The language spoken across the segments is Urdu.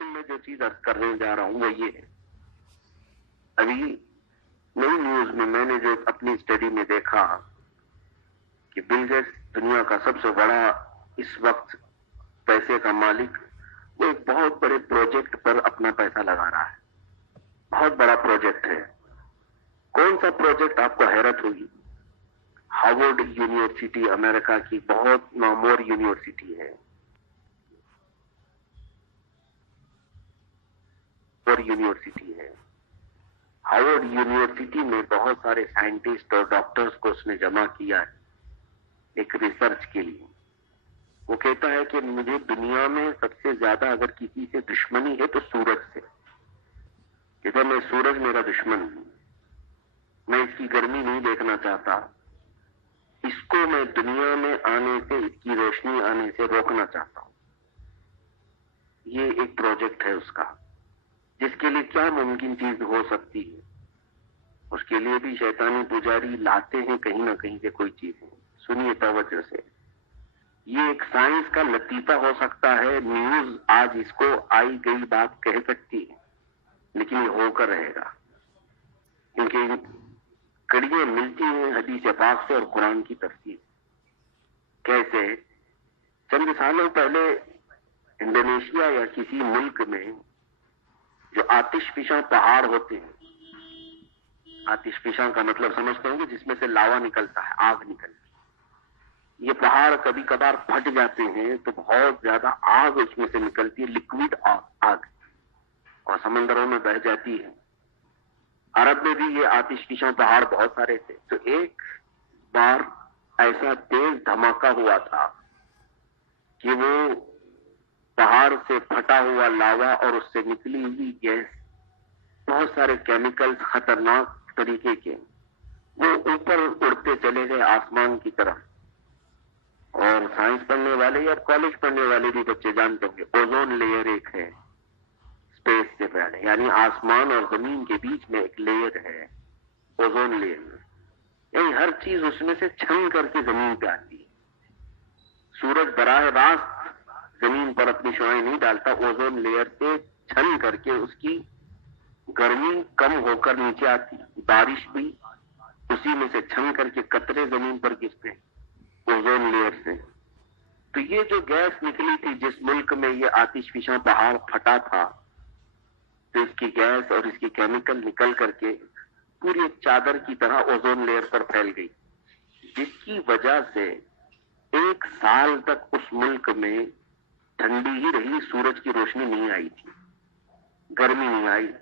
لیکن میں جو چیز عرض کرنے جا رہا ہوں وہ یہ ہے، ابھی نئی نیوز میں نے جو اپنی اسٹڈی میں دیکھا کہ بل گیٹس دنیا کا سب سے بڑا اس وقت پیسے کا مالک، وہ ایک بہت بڑے پروجیکٹ پر اپنا پیسہ لگا رہا ہے. بہت بڑا پروجیکٹ ہے. کون سا پروجیکٹ؟ آپ کو حیرت ہوگی. ہارورڈ یونیورسٹی امریکہ کی بہت نامور یونیورسٹی ہے، اور یونیورسٹی ہے. ہارورڈ یونیورسٹی میں بہت سارے سائنٹسٹ اور ڈاکٹرز کو اس نے جمع کیا ہے ایک ریسرچ کے لیے. وہ کہتا ہے کہ مجھے دنیا میں سب سے زیادہ اگر کسی سے دشمنی ہے تو سورج سے. کہتا میں سورج میرا دشمن ہوں، میں اس کی گرمی نہیں دیکھنا چاہتا، اس کو میں دنیا میں آنے سے، اس کی روشنی آنے سے روکنا چاہتا ہوں. یہ ایک پروجیکٹ ہے اس کا، جس کے لیے کیا ممکن چیز ہو سکتی ہے. اس کے لیے بھی شیطانی پجاری لاتے ہیں کہیں نہ کہیں سے کوئی چیز. سنیے توجہ سے، یہ ایک سائنس کا لطیفہ ہو سکتا ہے. نیوز آج اس کو آئی گئی بات کہہ سکتی ہے، لیکن یہ ہو کر رہے گا، کیونکہ کڑیاں ملتی ہیں حدیث پاک سے اور قرآن کی تفسیر. کیسے؟ چند سالوں پہلے انڈونیشیا یا کسی ملک میں جو آتش فشاں پہاڑ ہوتے ہیں، آتش فشاں کا مطلب سمجھتے ہوں گے جس میں سے لاوا نکلتا ہے، آگ نکلتی ہے. یہ پہاڑ کبھی کبھار پھٹ جاتے ہیں تو بہت زیادہ آگ اس میں سے نکلتی ہے، لکوڈ آگ، اور سمندروں میں بہہ جاتی ہے. عرب میں بھی یہ آتش فشاں پہاڑ بہت سارے تھے. تو ایک بار ایسا تیز دھماکہ ہوا تھا کہ وہ پہاڑ سے پھٹا ہوا لاوا اور اس سے نکلی ہوئی گیس، بہت سارے کیمیکلز خطرناک طریقے کے، وہ اوپر اڑتے چلے گئے آسمان کی طرف. اور سائنس پڑھنے والے یا کالج پڑھنے والے بھی بچے جانتے ہوں گے، اوزون لیئر ایک ہے اسپیس سے پہلے، یعنی آسمان اور زمین کے بیچ میں ایک لیئر ہے، اوزون لیئر. یعنی ہر چیز اس میں سے چھن کر کے زمین پہ آتی ہے. سورج براہ راست زمین پر اپنی شعاعیں نہیں ڈالتا، اوزون لیئر سے چھن کر کے اس کی گرمی کم ہو کر نیچے آتی. بارش بھی اسی میں سے چھن کر کے قطرے زمین پر گرتے اوزون لیئر سے. تو یہ جو گیس نکلی تھی جس ملک میں یہ آتش فشاں پہاڑ پھٹا تھا، تو اس کی گیس اور اس کی کیمیکل نکل کر کے پوری ایک چادر کی طرح اوزون لیئر پر پھیل گئی، جس کی وجہ سے 1 سال تک اس ملک میں ٹھنڈی ہی رہی، سورج کی روشنی نہیں آئی تھی، گرمی نہیں آئی،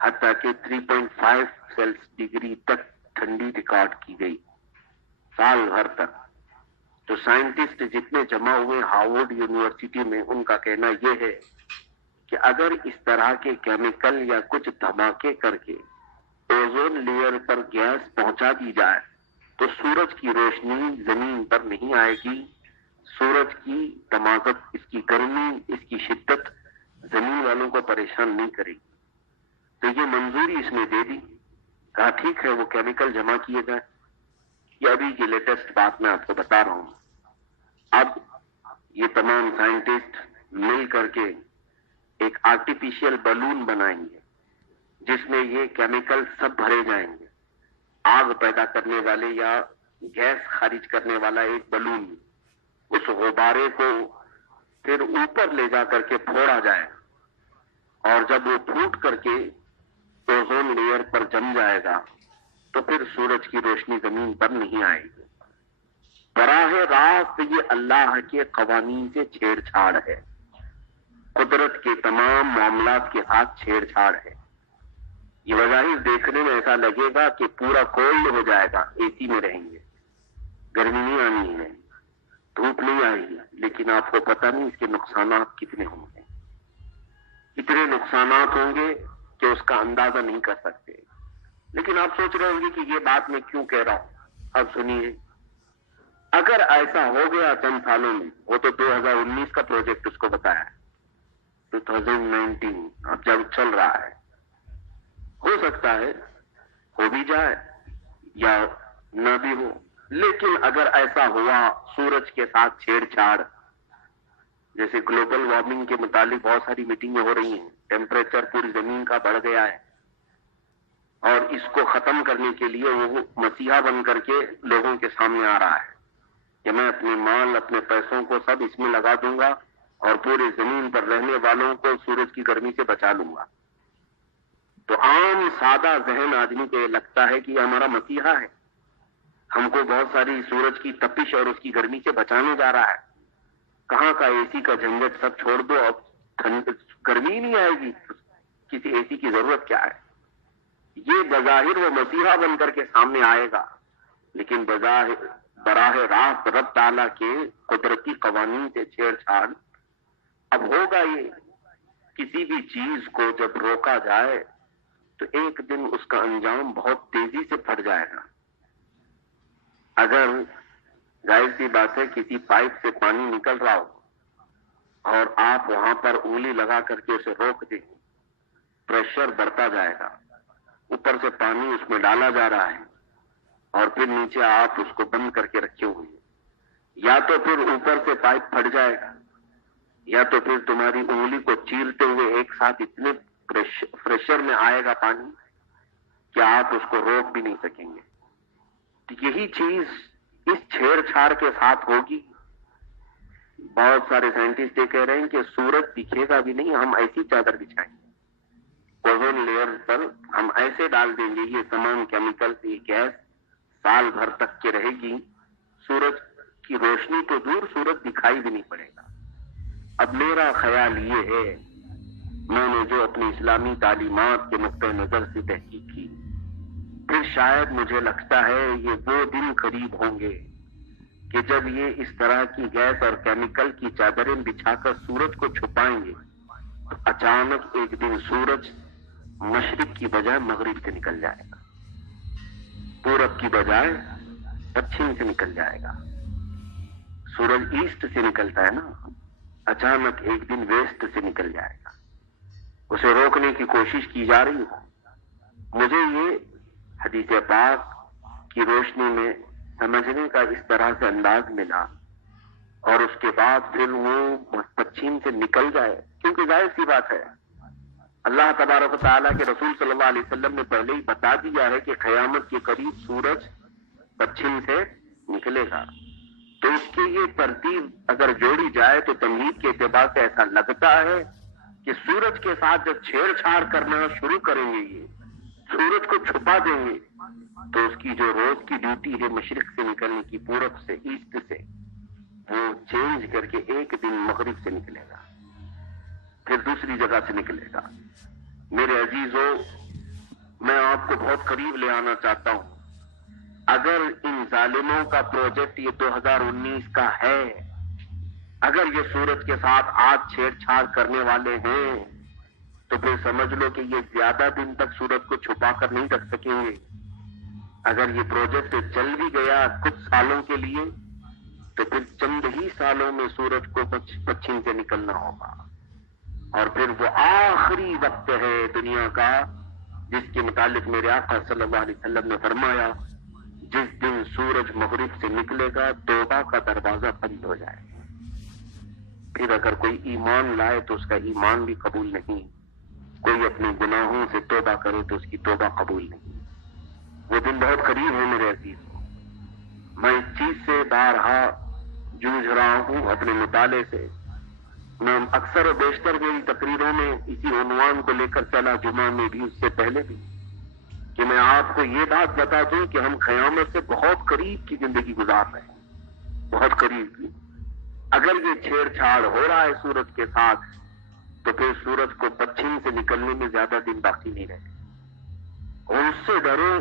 حتیٰ کہ 3.5 سیلس ڈگری تک ٹھنڈی ریکارڈ کی گئی سال بھر تک. تو سائنٹسٹ جتنے جمع ہوئے ہارورڈ یونیورسٹی میں، ان کا کہنا یہ ہے کہ اگر اس طرح کے کیمیکل یا کچھ دھماکے کر کے اوزون لیئر پر گیس پہنچا دی جائے تو سورج کی روشنی زمین پر نہیں آئے گی. سورج کی تمازت، اس کی گرمی، اس کی شدت زمین والوں کو پریشان نہیں کرے گی. تو یہ منظوری اس نے دے دی، کہا ٹھیک ہے وہ کیمیکل جمع کیے جائیں. یہ ابھی کی لیٹسٹ بات میں آپ کو بتا رہا ہوں. اب یہ تمام سائنٹسٹ مل کر کے ایک آرٹیفیشل بلون بنائیں گے جس میں یہ کیمیکل سب بھرے جائیں گے. آگ پیدا کرنے والے یا گیس خارج کرنے والا ایک بلون، اس غبارے کو پھر اوپر لے جا کر کے پھوڑا جائے، اور جب وہ پھوٹ کر کے اوزون لیئر پر جم جائے گا تو پھر سورج کی روشنی زمین پر نہیں آئے گی. براہ راست یہ اللہ کے قوانین سے چھیڑ چھاڑ ہے، قدرت کے تمام معاملات کے ساتھ چھیڑ چھاڑ ہے. یہ بظاہر دیکھنے میں ایسا لگے گا کہ پورا کولڈ ہو جائے گا، اے سی میں رہیں گے، گرمی نہیں آنی ہے، دھوپ نہیں آئے گی، لیکن آپ کو پتہ نہیں اس کے نقصانات کتنے ہوں گے. اتنے نقصانات ہوں گے کہ اس کا اندازہ نہیں کر سکتے. لیکن آپ سوچ رہے ہوں گے کہ یہ بات میں کیوں کہہ رہا ہوں. اب سنیے، اگر ایسا ہو گیا چند سالوں میں، وہ تو 2019 کا پروجیکٹ اس کو بتایا ہے، 2019 اب جب چل رہا ہے، ہو سکتا ہے ہو بھی جائے یا نہ بھی ہو. لیکن اگر ایسا ہوا، سورج کے ساتھ چھیڑ چھاڑ، جیسے گلوبل وارمنگ کے متعلق بہت ساری میٹنگیں ہو رہی ہیں، ٹیمپریچر پوری زمین کا بڑھ گیا ہے، اور اس کو ختم کرنے کے لیے وہ مسیحا بن کر کے لوگوں کے سامنے آ رہا ہے کہ میں اپنے مال، اپنے پیسوں کو سب اس میں لگا دوں گا اور پورے زمین پر رہنے والوں کو سورج کی گرمی سے بچا لوں گا۔ تو عام سادہ ذہن آدمی کو یہ لگتا ہے کہ یہ ہمارا مسیحا ہے، ہم کو بہت ساری سورج کی تپش اور اس کی گرمی سے بچانے جا رہا ہے۔ کہاں کا اے سی کا جھنجٹ سب چھوڑ دو، اب گرمی نہیں آئے گی، کسی اے سی کی ضرورت کیا ہے؟ یہ بظاہر وہ مسیحا بن کر کے سامنے آئے گا، لیکن براہ راست رب تعالیٰ کے قدرتی قوانین سے چھیڑ چھاڑ اب ہوگا۔ یہ کسی بھی چیز کو جب روکا جائے تو ایک دن اس کا انجام بہت تیزی سے پھٹ جائے گا۔ اگر ظاہر سی بات ہے کسی پائپ سے پانی نکل رہا ہو اور آپ وہاں پر انگلی لگا کر کے اسے روک دیں، پریشر بڑھتا جائے گا، اوپر سے پانی اس میں ڈالا جا رہا ہے اور پھر نیچے آپ اس کو بند کر کے رکھے ہوئے ہیں، یا تو پھر اوپر سے پائپ پھٹ جائے گا، یا تو پھر تمہاری انگلی کو چیرتے ہوئے ایک ساتھ اتنے پریشر میں آئے گا پانی کہ آپ اس کو روک بھی نہیں سکیں گے۔ تو یہی چیز اس چھیڑ چھاڑ کے ساتھ ہوگی۔ بہت سارے سائنٹسٹ یہ کہہ رہے ہیں کہ سورج دکھے گا بھی نہیں، ہم ایسی چادر بچھائیں گے، اوزون لیئر پر ہم ایسے ڈال دیں گے یہ تمام کیمیکل، یہ گیس سال بھر تک کے رہے گی، سورج کی روشنی تو دور، سورج دکھائی بھی نہیں پڑے گا۔ اب میرا خیال یہ ہے، میں نے جو اپنی اسلامی تعلیمات کے نقطۂ نظر سے تحقیق کی، پھر شاید مجھے لگتا ہے یہ وہ دن قریب ہوں گے کہ جب یہ اس طرح کی گیس اور کیمیکل کی چادریں بچھا کر سورج کو چھپائیں گے تو اچانک ایک دن سورج مشرق کی بجائے مغرب سے نکل جائے گا، پورب کی بجائے پچھم سے نکل جائے گا۔ سورج ایسٹ سے نکلتا ہے نا، اچانک ایک دن ویسٹ سے نکل جائے گا، اسے روکنے کی کوشش کی جا رہی ہے۔ مجھے یہ حدیث پاک کی روشنی میں سمجھنے کا اس طرح سے انداز ملا، اور اس کے بعد پھر وہ پچھم سے نکل جائے، کیونکہ ظاہر سی بات ہے اللہ تبارک و تعالیٰ کے رسول صلی اللہ علیہ وسلم نے پہلے ہی بتا دیا ہے کہ قیامت کے قریب سورج پچھم سے نکلے گا۔ تو اس کی یہ ترتیب اگر جوڑی جائے تو تمہید کے اعتبار سے ایسا لگتا ہے کہ سورج کے ساتھ جب چھیڑ چھاڑ کرنا شروع کریں گے، یہ سورج کو چھپا دیں گے، تو اس کی جو روز کی ڈیوٹی ہے مشرق سے نکلنے کی، پورب سے، ایسٹ سے، وہ چینج کر کے ایک دن مغرب سے نکلے گا، پھر دوسری جگہ سے نکلے گا۔ میرے عزیزو، میں آپ کو بہت قریب لے آنا چاہتا ہوں، اگر ان ظالموں کا پروجیکٹ یہ 2019 کا ہے، اگر یہ سورج کے ساتھ آج چھیڑ چھاڑ کرنے والے ہیں، تو پھر سمجھ لو کہ یہ زیادہ دن تک سورج کو چھپا کر نہیں رکھ سکیں گے۔ اگر یہ پروجیکٹ چل بھی گیا کچھ سالوں کے لیے، تو پھر چند ہی سالوں میں سورج کو پچھم سے نکلنا ہوگا، اور پھر وہ آخری وقت ہے دنیا کا جس کے متعلق میرے آقا صلی اللہ علیہ وسلم نے فرمایا، جس دن سورج مغرب سے نکلے گا توبہ کا دروازہ بند ہو جائے گا، پھر اگر کوئی ایمان لائے تو اس کا ایمان بھی قبول نہیں، کوئی اپنے گناہوں سے توبہ کرے تو اس کی توبہ قبول نہیں۔ وہ دن بہت قریب ہے میرے عزیز، میں اس چیز سے بارہا جوجھ رہا ہوں اپنے مطالعے سے۔ میں اکثر و بیشتر میری تقریروں میں اسی عنوان کو لے کر چلا، جمعہ میں بھی، اس سے پہلے بھی، کہ میں آپ کو یہ بات بتا دوں کہ ہم قیامت سے بہت قریب کی زندگی گزار رہے ہیں، بہت قریب کی۔ اگر یہ چھیڑ چھاڑ ہو رہا ہے سورج کے ساتھ، تو پھر سورج کو پچھم سے نکلنے میں زیادہ دن باقی نہیں رہے، اور اس سے ڈرو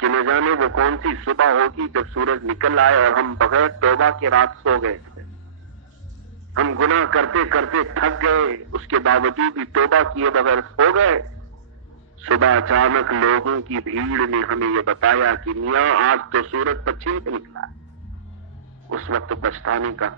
کہ نہ جانے وہ کون سی صبح ہوگی جب سورج نکل آئے اور ہم بغیر توبہ کے رات سو گئے تھے، ہم گناہ کرتے کرتے تھک گئے، اس کے باوجود بھی توبہ کیے بغیر سو گئے۔ صبح اچانک لوگوں کی بھیڑ نے ہمیں یہ بتایا کہ میاں آج تو سورج پچھم سے نکلا ہے، اس وقت پچھتانے کا